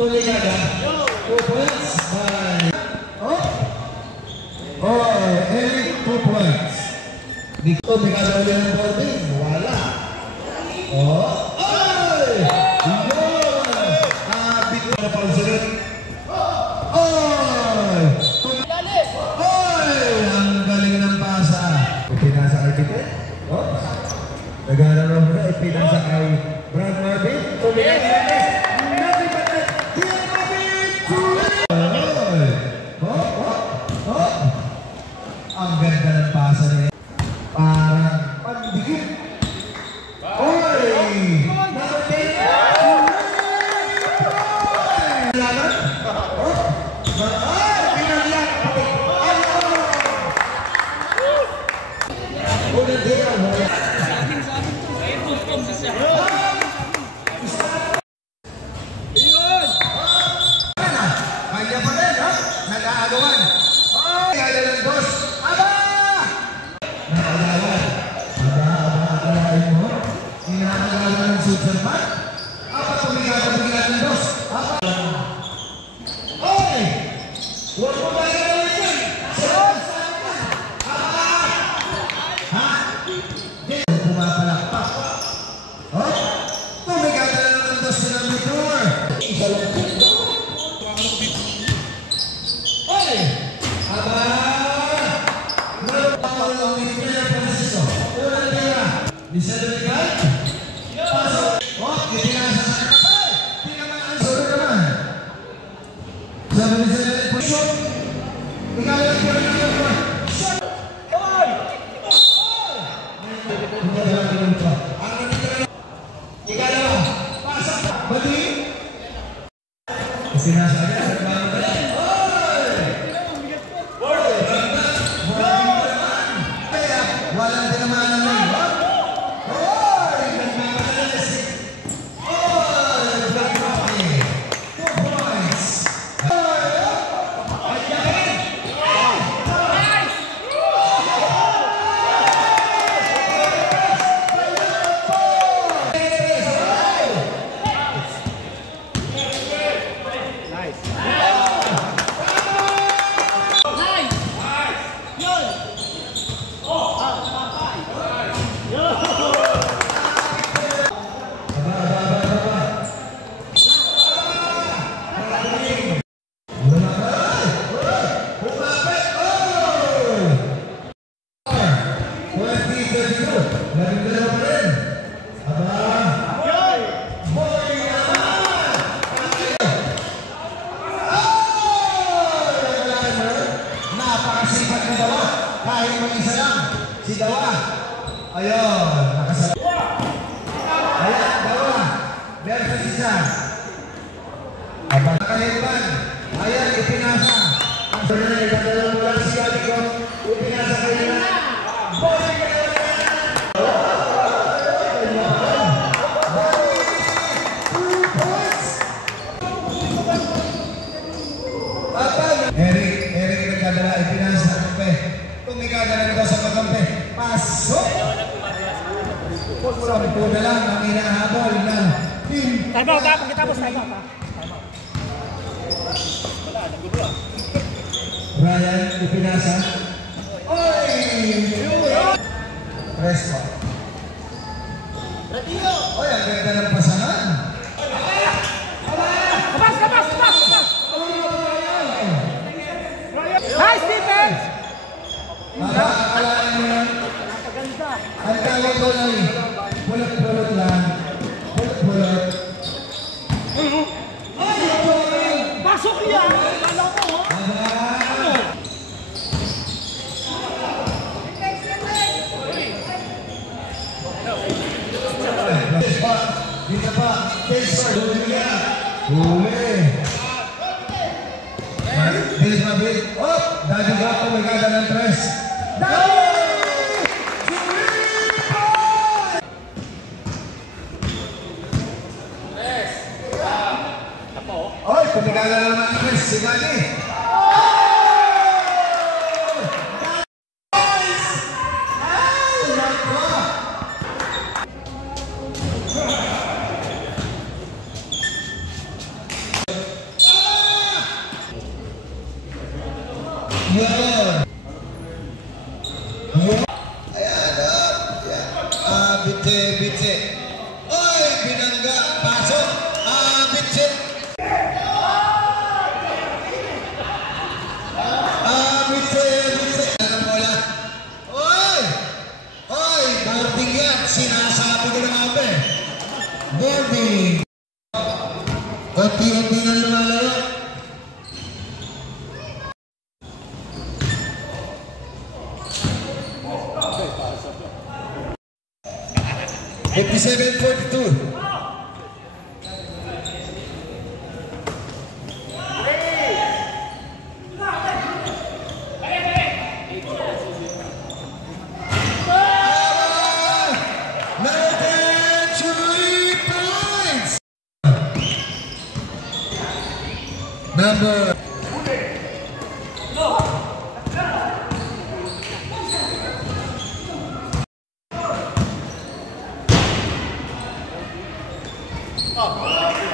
Tuloy ka na. 2 points. Eric, 2 points. Dito, may kadawin ng boarding. Wala. Ay! Yun! Bito na pa ulit. Ang galing ng pasa. Ipinasa kay Pite. Naglalaro mo na, ipinasa kay Brad Marvin. Ang ganda ng pasa niya. Parang pandikit. Brian, ipinasa. Presto. Ang ganda ng pasangan. Kabas! Nice defense! Akalain mo yan. Ang tawag ko lang, pulot-pulot lang. Pulot-pulot. Pasok yan! Alam mo, Dito pa, Tesor, huli niya. Huli. Bilis mabilis. Daddy Gato, may kada ng 3. Daddy! Pumigala na naman ang 3, si Daddy. Nice! Ay, nako! Bitse. Oy, binangga. Pasok. Bitse. Bitse. Ang bola. Oy, boarding yan. Sinasabi ko na nga boarding. Unti-unti na lumalaro. 57-42. Number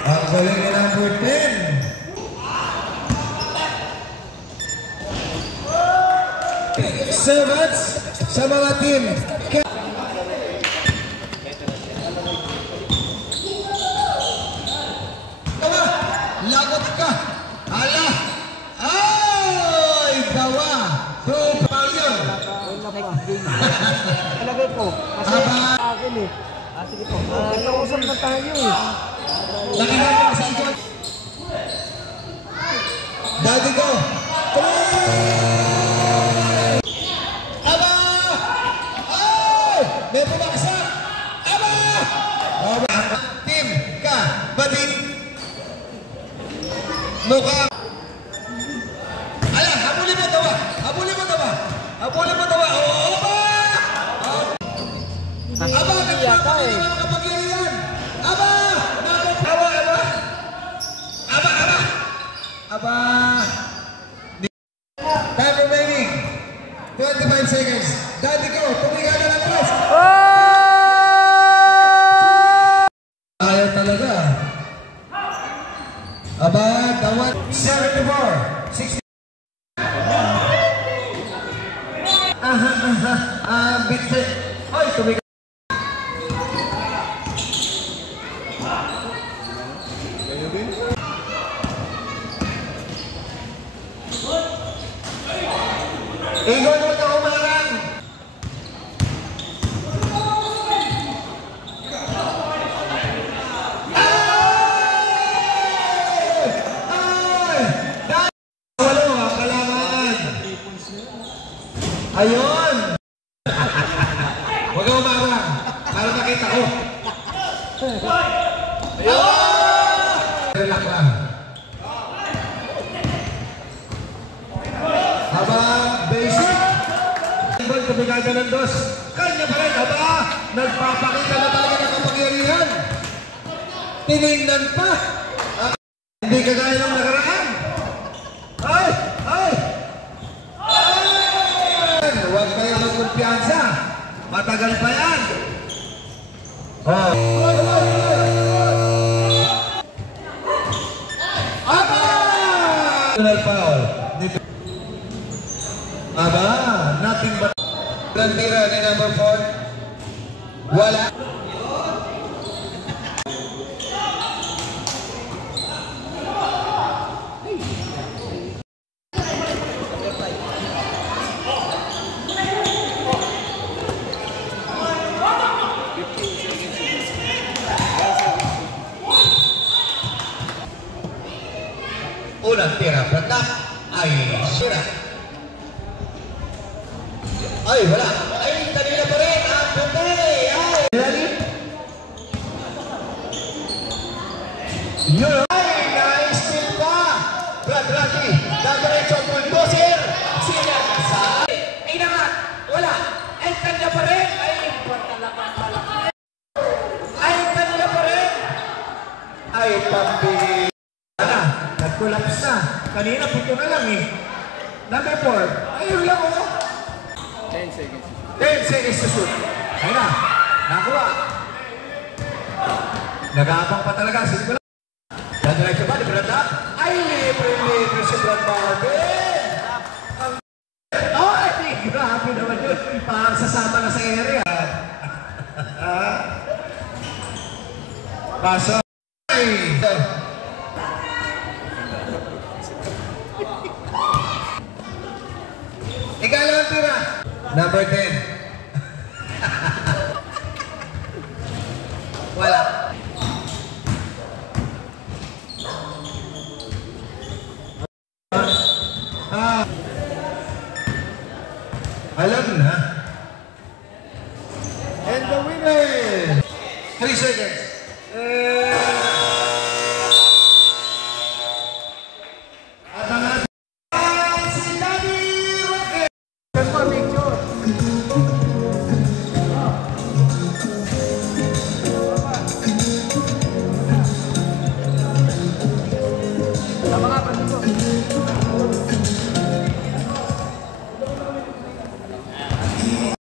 ang galing ni number 10. Servants sa mga team. Lagot ka. Ala! Ay! Dawa! Tupayon! Talagay po. Kasi akin eh. Sige po. Nausap na tayo eh. Nakikita sa ikot. Daddy ko! Aba! Ay! May pumaksak! Aba! Team ka! Bading! Mukha! Ala! Habulin mo dawa! Habulin mo dawa! Habulin mo dawa! Oo ba? Aba! Nagpapakita ng kapagyarihan! Aba! Aba! Aba! Aba! Aba! Time remaining. 25 seconds. Daddy ko! Tumiga na ng press! Ayaw talaga. Aba, tawad. 74. 60. Bitse. Ay, tumiga. Ingon mo na umarang. Ayun! Huwag ka umarang para makita ko. Ayun! Relax lang. Habang basic. Ibon kabigada ng dos. Kanya pa rin. Aba! Nagpapakita na talaga ng kapagyarihan. Tinignan pa. Hindi kagaya ng nakaraan. Ay! Ay! Huwag kayo magkumpiyansa. Matagal pa yan. Oh. Aba! Personal foul. Aba! Nothing but tira ni number 4. Wala. Unang tira, Pratap ay sira. Ay, wala. Ay, kanina pa rin. Puti. Ay. Yun. Ay, na-steal pa. Brad-Rati. Dadiretso ang bulldozer. Sila. Ay naman. Wala. Ay, kanya pa rin. Ay, talagang malaki. Ay, kanya pa rin. Ay, pambi. Nag-collapse na. Kanina, pito na lang eh. Number 4. Ayun lang oh. 10 seconds. 10 seconds to shoot. Ayun na. Nakuha. Nag-aabang pa talaga. Sige ko lang. Dadiretso ba? Librata? Ay, libre si Brad Marvin. Ay, grabe naman yun. Parang sasama na sa area. Paso. Ikalawang tira. Number 10. Wala. Alam na. And the winner. 3 seconds. At ang ating si Daddy Rocket. Tama nga, Francisco.